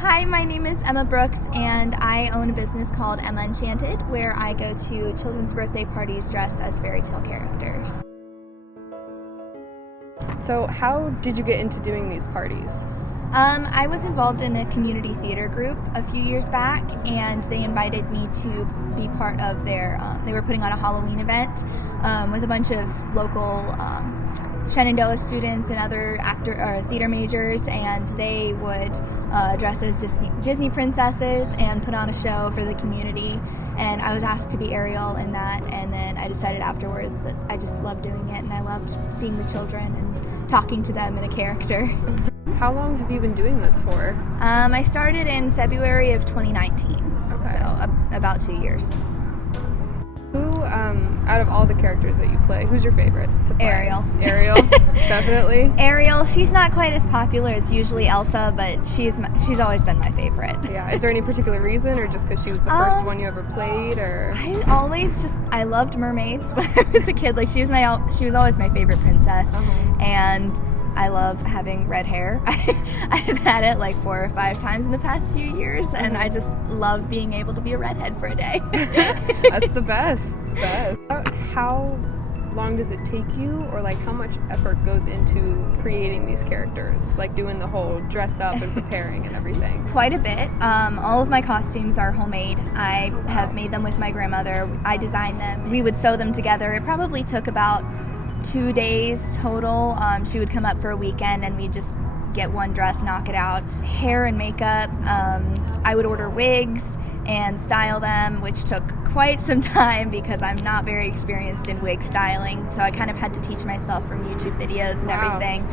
Hi, my name is Emma Brooks, and I own a business called Enchanted, where I go to children's birthday parties dressed as fairy tale characters. So how did you get into doing these parties? I was involved in a community theater group a few years back, and they invited me to be part of their, they were putting on a Halloween event with a bunch of local Shenandoah students and other theater majors, and they would dress as Disney princesses and put on a show for the community. And I was asked to be Ariel in that, and then I decided afterwards that I just loved doing it, and I loved seeing the children and talking to them in a character. How long have you been doing this for? I started in February of 2019, okay. So about 2 years. Who, out of all the characters that you play, who's your favorite to play? Ariel. Ariel, definitely. Ariel, she's not quite as popular. It's usually Elsa, but she's always been my favorite. Yeah. Is there any particular reason, or just because she was the first one you ever played, or? I loved mermaids when I was a kid. Like she was always my favorite princess, and I love having red hair. I've had it like 4 or 5 times in the past few years, and I just love being able to be a redhead for a day. That's the best. It's the best. How long does it take you, or like how much effort goes into creating these characters? Like doing the whole dress up and preparing and everything? Quite a bit. All of my costumes are homemade. I have made them with my grandmother. I designed them. We would sew them together. It probably took about 2 days total. She would come up for a weekend and we'd just get one dress, knock it out. Hair and makeup, I would order wigs and style them, which took quite some time because I'm not very experienced in wig styling, so I kind of had to teach myself from YouTube videos and everything.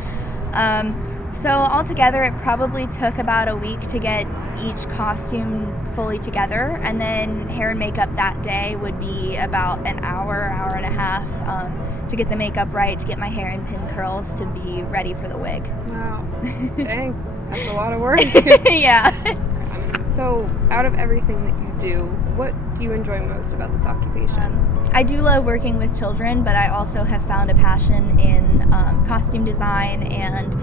So altogether it probably took about a week to get each costume fully together, and then hair and makeup that day would be about an hour and a half to get the makeup right, to get my hair in pin curls to be ready for the wig. Wow. Dang, that's a lot of work. Yeah. So out of everything that you do, what do you enjoy most about this occupation? I do love working with children, but I also have found a passion in costume design, and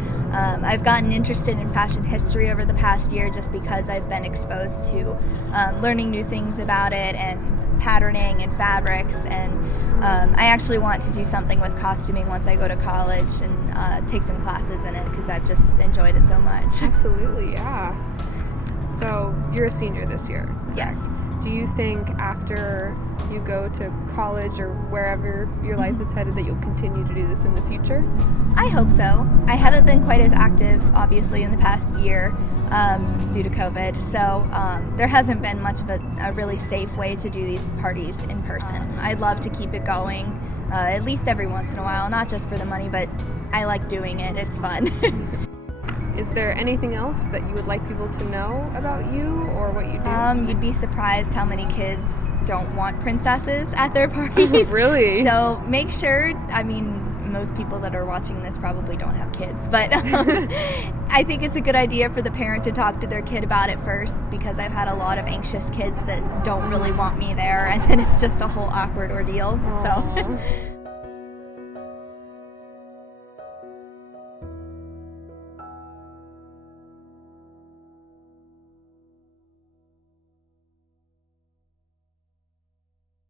I've gotten interested in fashion history over the past year just because I've been exposed to learning new things about it and patterning and fabrics, and I actually want to do something with costuming once I go to college and take some classes in it because I've just enjoyed it so much. Absolutely, yeah. So you're a senior this year? Yes. Do you think after you go to college or wherever your life is headed that you'll continue to do this in the future? I hope so. I haven't been quite as active, obviously, in the past year due to COVID, so there hasn't been much of a really safe way to do these parties in person. I'd love to keep it going at least every once in a while, not just for the money, but I like doing it. It's fun. Is there anything else that you would like people to know about you or what you do? You'd be surprised how many kids don't want princesses at their parties. Really? So make sure, most people that are watching this probably don't have kids, but I think it's a good idea for the parent to talk to their kid about it first, because I've had a lot of anxious kids that don't really want me there, and then it's just a whole awkward ordeal. Aww. So